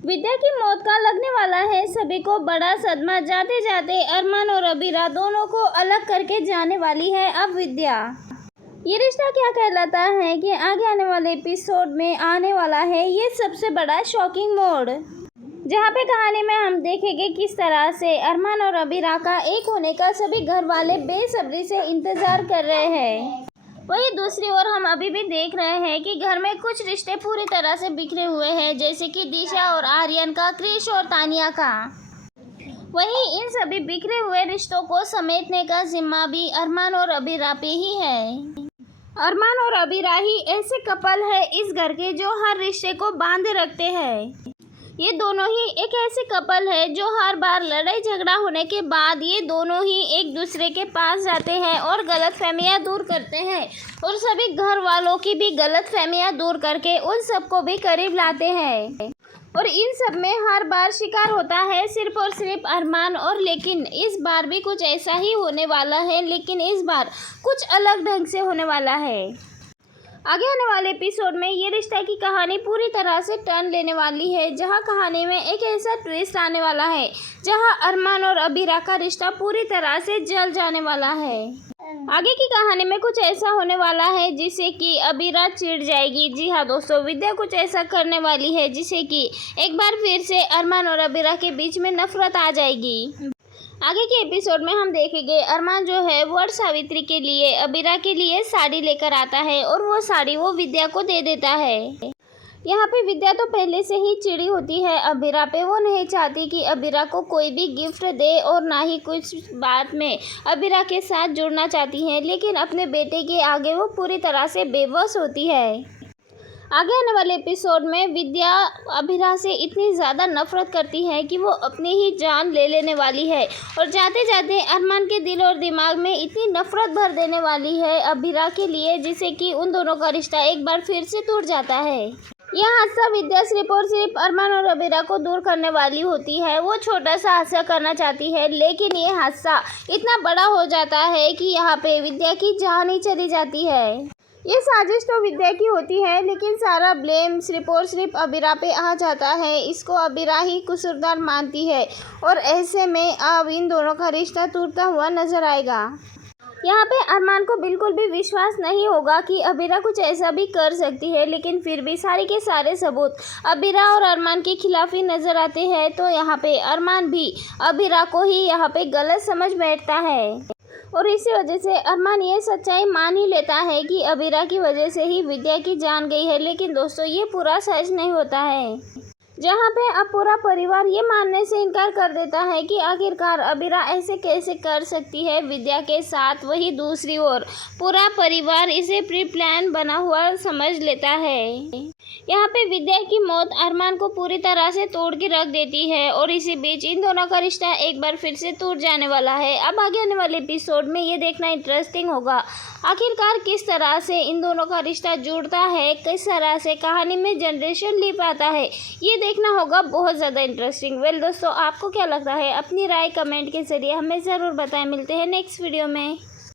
विद्या की मौत का लगने वाला है सभी को बड़ा सदमा। जाते जाते अरमान और अबीरा दोनों को अलग करके जाने वाली है अब विद्या। ये रिश्ता क्या कहलाता है कि आगे आने वाले एपिसोड में आने वाला है ये सबसे बड़ा शॉकिंग मोड़, जहाँ पे कहानी में हम देखेंगे किस तरह से अरमान और अबीरा का एक होने का सभी घर वाले बेसब्री से इंतजार कर रहे हैं। वहीं दूसरी ओर हम अभी भी देख रहे हैं कि घर में कुछ रिश्ते पूरी तरह से बिखरे हुए हैं, जैसे कि दिशा और आर्यन का, क्रिश और तानिया का। वहीं इन सभी बिखरे हुए रिश्तों को समेटने का जिम्मा भी अरमान और अबीरा पे ही है। अरमान और अबीरा ही ऐसे कपल है इस घर के जो हर रिश्ते को बांधे रखते हैं। ये दोनों ही एक ऐसे कपल है जो हर बार लड़ाई झगड़ा होने के बाद ये दोनों ही एक दूसरे के पास जाते हैं और गलतफहमियां दूर करते हैं, और सभी घर वालों की भी गलतफहमियां दूर करके उन सबको भी करीब लाते हैं। और इन सब में हर बार शिकार होता है सिर्फ और सिर्फ अरमान, और लेकिन इस बार भी कुछ ऐसा ही होने वाला है, लेकिन इस बार कुछ अलग ढंग से होने वाला है। आगे आने वाले एपिसोड में ये रिश्ता की कहानी पूरी तरह से टर्न लेने वाली है, जहां कहानी में एक ऐसा ट्विस्ट आने वाला है जहां अरमान और अबीरा का रिश्ता पूरी तरह से जल जाने वाला है। आगे की कहानी में कुछ ऐसा होने वाला है जिससे कि अबीरा चिढ़ जाएगी। जी हाँ दोस्तों, विद्या कुछ ऐसा करने वाली है जिससे कि एक बार फिर से अरमान और अबीरा के बीच में नफरत आ जाएगी। आगे के एपिसोड में हम देखेंगे अरमान जो है वट सावित्री के लिए, अबीरा के लिए साड़ी लेकर आता है, और वो साड़ी वो विद्या को दे देता है। यहाँ पे विद्या तो पहले से ही चिड़ी होती है अबीरा पे। वो नहीं चाहती कि अबीरा को कोई भी गिफ्ट दे, और ना ही कुछ बात में अबीरा के साथ जुड़ना चाहती है, लेकिन अपने बेटे के आगे वो पूरी तरह से बेबस होती है। आगे आने वाले एपिसोड में विद्या अबीरा से इतनी ज़्यादा नफरत करती है कि वो अपनी ही जान ले लेने वाली है, और जाते जाते अरमान के दिल और दिमाग में इतनी नफरत भर देने वाली है अबीरा के लिए, जिससे कि उन दोनों का रिश्ता एक बार फिर से टूट जाता है। यह हादसा विद्या सिर्फ और सिर्फ अरमान और अबीरा को दूर करने वाली होती है। वो छोटा सा हादसा करना चाहती है, लेकिन ये हादसा इतना बड़ा हो जाता है कि यहाँ पे विद्या की जान ही चली जाती है। ये साजिश तो विद्या की होती है, लेकिन सारा ब्लेम सिर्फ और सिर्फ अबीरा पे आ जाता है। इसको अबीरा ही कसूरदार मानती है, और ऐसे में अब इन दोनों का रिश्ता टूटता हुआ नजर आएगा। यहाँ पे अरमान को बिल्कुल भी विश्वास नहीं होगा कि अबीरा कुछ ऐसा भी कर सकती है, लेकिन फिर भी सारे के सारे सबूत अबीरा और अरमान के खिलाफ ही नजर आते हैं। तो यहाँ पे अरमान भी अबीरा को ही यहाँ पे गलत समझ बैठता है, और इसी वजह से अरमान ये सच्चाई मान ही लेता है कि अबीरा की वजह से ही विद्या की जान गई है। लेकिन दोस्तों ये पूरा सच नहीं होता है, जहाँ पे अब पूरा परिवार ये मानने से इनकार कर देता है कि आखिरकार अबीरा ऐसे कैसे कर सकती है विद्या के साथ। वही दूसरी ओर पूरा परिवार इसे प्री प्लान बना हुआ समझ लेता है। यहाँ पे विद्या की मौत अरमान को पूरी तरह से तोड़ के रख देती है, और इसी बीच इन दोनों का रिश्ता एक बार फिर से टूट जाने वाला है। अब आगे आने वाले एपिसोड में ये देखना इंटरेस्टिंग होगा, आखिरकार किस तरह से इन दोनों का रिश्ता जुड़ता है, किस तरह से कहानी में जनरेशन ले पाता है, ये देखना होगा बहुत ज़्यादा इंटरेस्टिंग। वेल दोस्तों, आपको क्या लगता है? अपनी राय कमेंट के जरिए हमें ज़रूर बताएं। मिलते हैं नेक्स्ट वीडियो में।